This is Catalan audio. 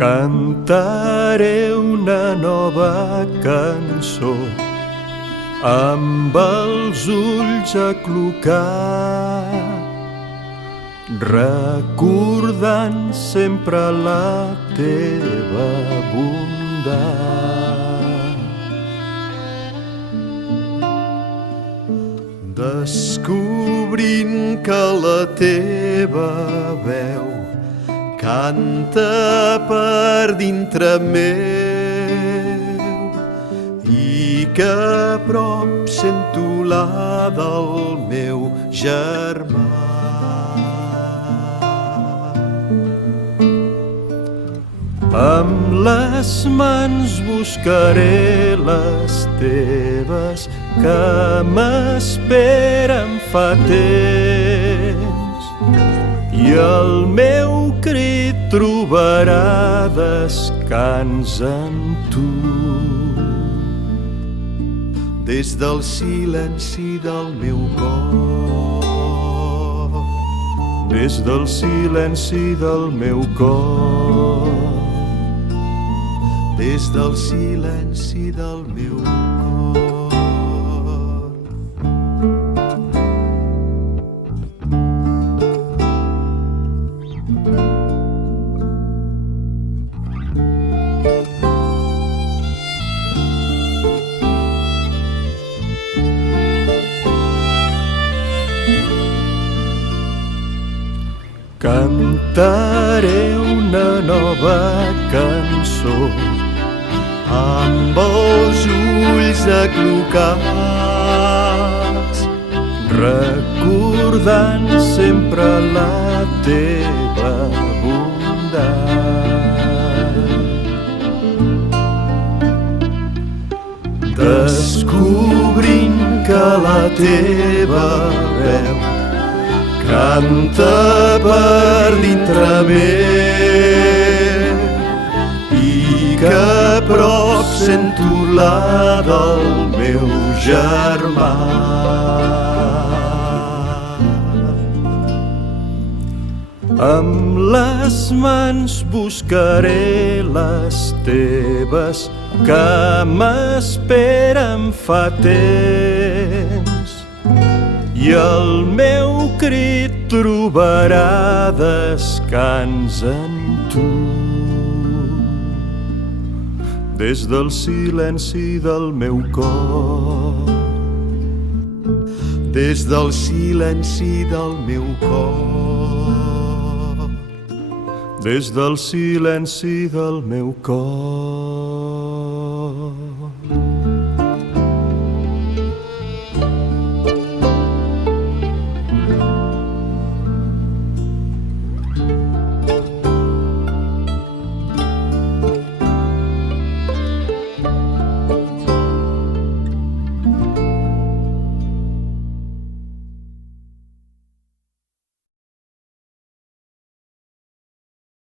Cantaré una nova cançó amb els ulls aclucats, recordant sempre la teva bondat. Descobrint que la teva veu canta per dintre meu i que a prop sento la del meu germà. Amb les mans buscaré les teves que m'esperen fa temps i el meu crit trobarà descans en tu. Des del silenci del meu cor, des del silenci del meu cor, des del silenci del meu cor. Cantaré una nova cançó amb els ulls aclucats, recordant sempre la teva bondat. Descobrint que la teva veu canta per dintre meu i que a prop sento la del meu germà. Amb les mans buscaré les teves que m'esperen fa temps i el meu crit trobarà descans en tu. Des del silenci del meu cor, des del silenci del meu cor, des del silenci del meu cor.